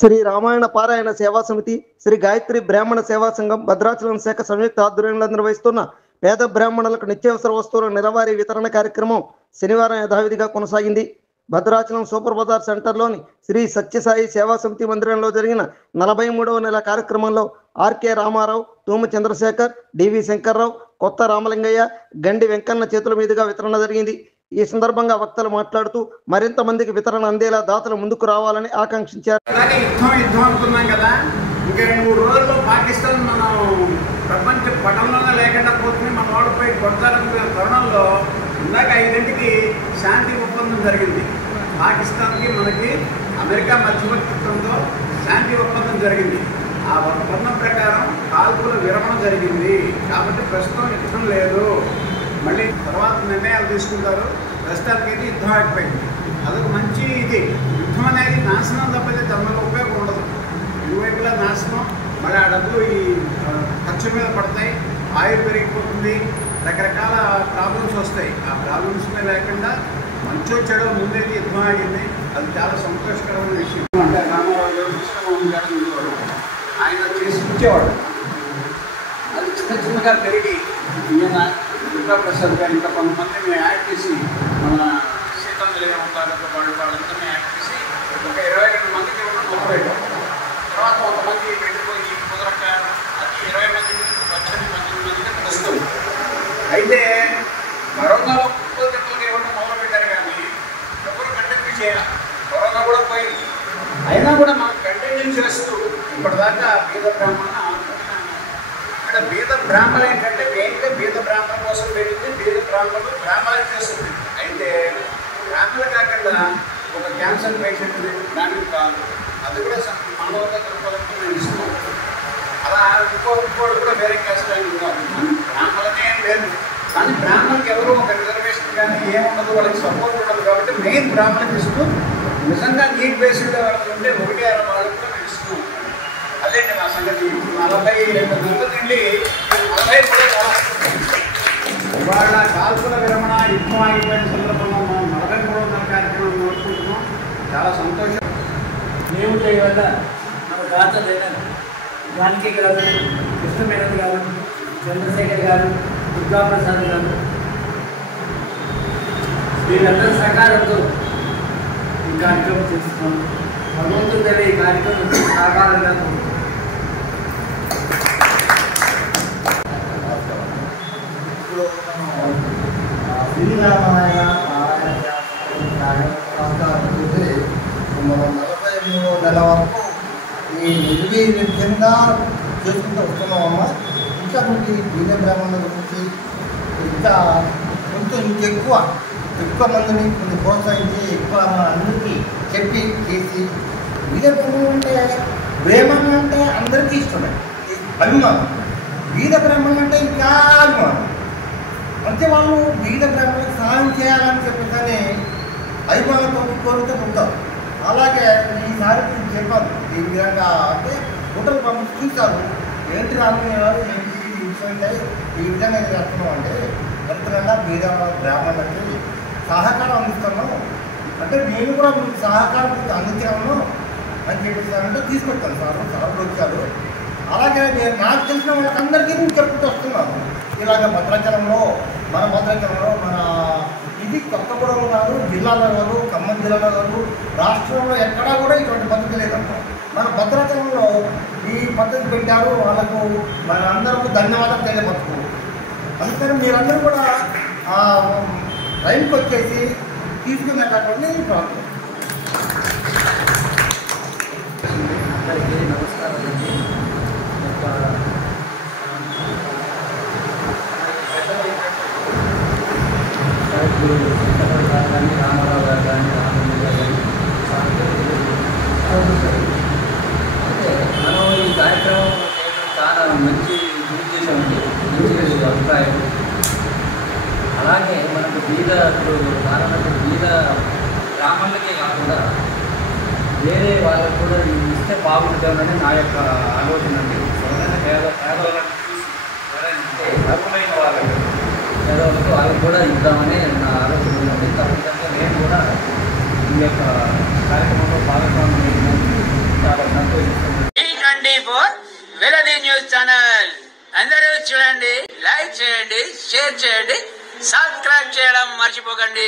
శ్రీ రామాయణ పారాయణ సేవా సమితి, శ్రీ గాయత్రి బ్రాహ్మణ సేవా సంఘం, భద్రాచలం శాఖ సంయుక్త ఆధ్వర్యంలో నిర్వహిస్తున్న పేద బ్రాహ్మణులకు నిత్యావసర వస్తువుల నెలవారీ వితరణ కార్యక్రమం శనివారం యథావిధిగా కొనసాగింది. భద్రాచలం సూపర్ బజార్ సెంటర్లోని శ్రీ సత్యసాయి సేవా సమితి మందిరంలో జరిగిన 43వ నెల కార్యక్రమంలో ఆర్కే రామారావు, తూము చంద్రశేఖర్, డివి శంకర్రావు, కొత్త రామలింగయ్య, గండి వెంకన్న చేతుల మీదుగా వితరణ జరిగింది. ఈ సందర్భంగా వక్తలు మాట్లాడుతూ మరింత మందికి వితరణ అందేలా దాతలు ముందుకు రావాలని ఆకాంక్షించారు. యుద్ధం అనుకున్నాం కదా, ఇంకా 2-3 రోజుల్లో పాకిస్తాన్ మనం ప్రపంచ పటంలోనే లేకుండా పోతుంది, మన వాడిపై కొడతారనుకునే తరుణంలో ఇందాక 5 శాంతి ఒప్పందం జరిగింది. పాకిస్తాన్కి మనకి అమెరికా మధ్యవర్తిత్వంతో శాంతి ఒప్పందం జరిగింది. ఆ ఒప్పందం ప్రకారం కాల్పుల విరమణ జరిగింది. కాబట్టి ప్రస్తుతం యుద్ధం లేదు. మళ్ళీ తర్వాత నిర్ణయాలు తీసుకుంటారు. ప్రస్తుతానికి అయితే యుద్ధం ఆగిపోయింది. అదొక మంచి యుద్ధం అనేది నాశనం తప్పైతే దానివల్ల ఉపయోగం ఉండదు. ఇరువైపులా నాశనం, మళ్ళీ ఆ డబ్బులు ఈ ఖర్చు మీద పడతాయి, ఆయుర్ పెరిగిపోతుంది, రకరకాల ప్రాబ్లమ్స్ వస్తాయి. ఆ ప్రాబ్లమ్స్ మీద లేకుండా మంచో చెడో ముందైతే యుద్ధం ఆగింది. అది చాలా సంతోషకరమైన విషయం. అంటే రామారావు గారు, కృష్ణమోహన్ గారు ఉండేవాడు, ఆయన చేసి ఉంచేవాడు. అది చిన్నగా పెరిగి ఈయన దుర్గాప్రసాద్ గారు ఇంకా కొంతమంది మేము యాడ్ చేసి, మన సీతాంజలి గారు వాళ్ళంతా మేము యాడ్ చేసి ఒక 22 మందికి మొదలెట్టాం. తర్వాత కొంతమంది వెళ్ళిపోయి కుదరక అది 20 మంది 18 మందికి వస్తుంది. అయితే కరోనాలో కుప్పలు ఇవ్వడం మొదలుపెట్టారు, కానీ ఎవరు కంటిన్యూ చేయాలి. కరోనా కూడా పోయింది, అయినా కూడా మనం కంటిన్యూ చేస్తూ ఇప్పటిదాకా బీద బ్రాహ్మణ ఇక్కడ బీద బ్రాహ్మణ ఏంటంటే మెయిన్గా బీద బ్రాహ్మణ కోసం పెట్టింది. బీద బ్రాహ్మణులు బ్రాహ్మణులు చేస్తుంది. అయితే బ్రాహ్మణులు కాకుండా ఒక క్యాన్సర్ పేషెంట్ బ్రాహ్మణులు కాదు, అది కూడా మానవతా దృక్పథంతో మేము ఇస్తున్నాం. అలా ఇంకోటి కూడా వేరే క్యాస్ట్ అని ఉన్నారు. బ్రాహ్మణులనే ఏం లేదు, కానీ బ్రాహ్మణులకి ఎవరు ఒక రిజర్వేషన్ కానీ ఏముండదు, వాళ్ళకి సపోర్ట్ ఉండదు. కాబట్టి మెయిన్ బ్రాహ్మణులకు ఇస్తూ నిజంగా నీట్ బేస్డ్ వాళ్ళకి ఉంటే 1-6 వాళ్ళకి కూడా మేము ఇస్తున్నాం. అదేంటి మా సంగతి. 42 నెలల నుండి 40 కూడా ఇవాళ కాల్పుల విరమణ యుద్ధం ఆగిపోయిన సందర్భంలో మనం 43వ నెల కార్యక్రమం నడుపుకుంటున్నాం. చాలా సంతోషం. దేవుడి వల్ల మన దాతలైన జానకి గారు, కృష్ణమేనన్ గారు, చంద్రశేఖర్ గారు, దుర్గాప్రసాద్ గారు, వీళ్ళందరూ సహకారంతో ఈ కార్యక్రమం చేస్తున్నాం. భగవంతుడి ఈ కార్యక్రమం సహకారంగా ఇప్పుడు శ్రీరామాయణ చూస్తే మనం 43వ నెల వరకు ఈ నిర్విఘ్నంగా చేసుకుంటూ వస్తున్నామమ్మా. ఇంకా నుండి బీద బ్రాహ్మణుల గురించి ఇంకా కొంచెం ఎక్కువ మందిని కొన్ని ప్రోత్సహించి ఎక్కువ అందరికీ చెప్పి చేసి, బీద బ్రాహ్మణులు అంటే బ్రాహ్మణులు అంటే అందరికీ ఇష్టమే అభిమానం, బీద బ్రాహ్మణులు అంటే ఇంకా అభిమానం. అంటే వాళ్ళు బీద బ్రాహ్మణులకు సహాయం చేయాలని చెప్పేసి అభిమానంతో కోరితే ఉంటారు. అలాగే ఈసారి చెప్పారు ఈ విధంగా, అంటే హోటల్ పంపించి చూశారు. ఏంటి రామయ్య గారు ఏంటి అంటే ఈ విధంగా చేస్తున్నాం అంటే ఎంతకన్నా బీద బ్రాహ్మణులకి సహకారం అందిస్తున్నాం, అంటే నేను కూడా మీకు సహకారం అందించాను అని చెప్పేసారంటే తీసుకొచ్చాను. సార్లు వచ్చారు. అలాగే నేను నాకు తెలిసిన వాళ్ళకందరికీ నేను చెప్పుకుంటూ వస్తున్నాను. ఇలాగ భద్రాచలంలో మన ఇది కొత్తగూడెం కాదు, జిల్లాలో కాదు, ఖమ్మం జిల్లాలో కాదు, రాష్ట్రంలో ఎక్కడా కూడా ఇటువంటి పద్ధతి లేదంట. మన భద్రాచలంలో ఈ పద్ధతి పెట్టారు. వాళ్ళకు మన అందరూ ధన్యవాదాలు తెలియపరచుకో. అందుకని మీరందరూ కూడా రైలుకి వచ్చేసి తీసుకునేటటువంటి ప్రాబ్లం. అందరికీ నమస్కారం అండి. కానీ రామారావు గారు కానీ రామలింగ గారు అంటే మనం ఈ కార్యక్రమం చేయడం చాలా మంచి ఉద్దేశం, మంచి అభిప్రాయం. అలాగే మనకు బీద బ్రాహ్మణులకే కాకుండా వేరే వాళ్ళకు కూడా ఇస్తే బాగుంటుందని నా యొక్క ఆలోచన అండి. ఎవరైనా పేదవాళ్ళని చూసి ఎవరైనా అర్హులైన వాళ్ళకు కూడా ఇద్దామని నా ఆలోచన ఉందండి. తప్పనిసరిగా నేను కూడా ఈ యొక్క కార్యక్రమంలో భాగస్వామ్యం చాలా సంతోషిస్తున్నాను. T24 వెలది న్యూస్ ఛానల్ అందరూ చూడండి, లైక్ చేయండి, షేర్ చేయండి, సబ్స్క్రైబ్ చేయడం మర్చిపోకండి.